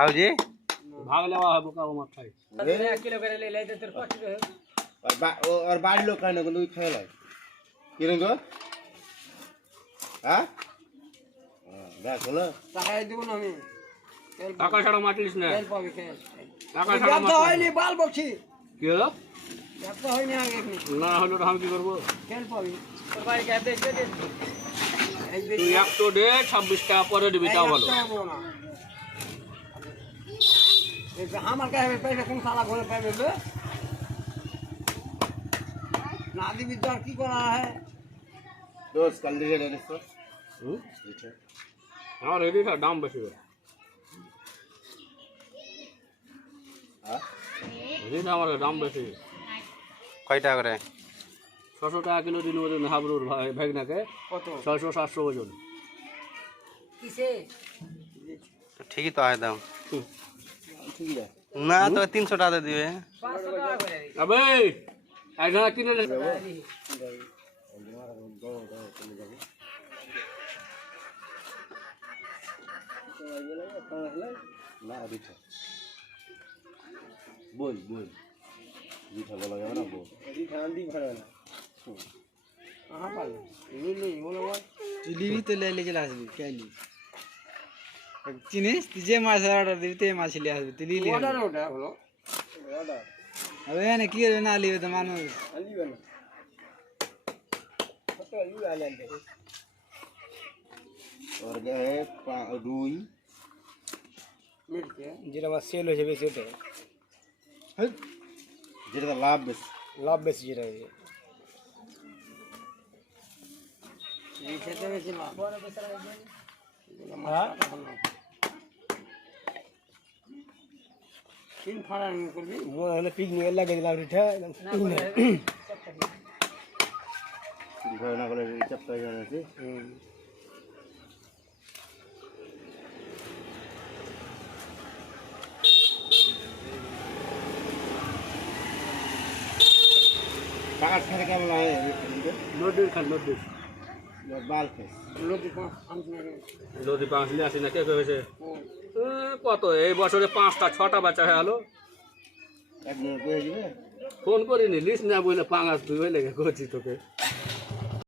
खाओ जी भाग लेवा है बुका वो मत खाई 1 किलो करे ले ले तो तेरे 5 किलो और बाड़ी लोग खाने को खाए ला किरण को हाँ देख लो টাকা দিব না আমি টাকা ছাড়া মাটিস না তেল পাবি খেয়ে টাকা ছাড়া ব্যবসা হয়নি বাল বকছি কি হলো ব্যবসা হয়নি আগে এখনি না হলো তো আমি কি করবো তেল পাবি তোর বাড়ি কে বেচতে দে তুই এক তো দে 26 টাকা পরে দিবি তাও ভালো আমার কাছে পয়সা কোন শালা ঘরে পাবে বে না দিবি তো আর কি করা হয় दोस्त कल दीजिए ले इसको हाँ रेडी था दाम बेसी है हाँ रेडी था हमारे दाम बेसी है কয়টা করে 600 টাকা কিলো দিন ওজন হাবরুর ভাই না কে কত 600 700 ওজন কিসে ঠিকই তো হয় দাম ठीक है না তো 300 টাকা দিবে 500 টাকা করে अबे ऐसा किने ले ना अभी बोल बोल मीठा बोला गया ना बोल अभी ठंडी भरा ना कहां पाल ले ले बोलो बोल জিলিপি তো লেলে চলে আসবি কেলি চিনিস তুই যে মাছ অর্ডার দিবি তে মাছ নিয়ে আসবি তুই নিয়ে অর্ডার ওটা হলো ऑर्डर হবে না কি হবে না লিবে তো মানুষ अली बना तो यू आले और गए रुई মিটকে যেটা মাছ সেল হয়েছে বেশি ওটা যেটা লাভ বেশি লাভ বেশি যেটা এই খেতে বেশি লাভ বড় বেচারা হ্যাঁ তিন ফাড়া করবি মনে হলে পিকনিক লাগে দিলাম রিঠা घर ना করে চপ্পা জানা আছে টাকা ছেড়ে কেমন লাগে लोडी खा लोडी বাল ফেস লোক আমি লোদি পাঁচ নিয়ে আসি না কে কইছে কত এই বছরে 5টা 6টা বাচ্চা হয়ে গেল একদিন পেয়ে যাবে ফোন করিনি লিস্ট না বলে পাঙাস তুই হইলে কইছি তোকে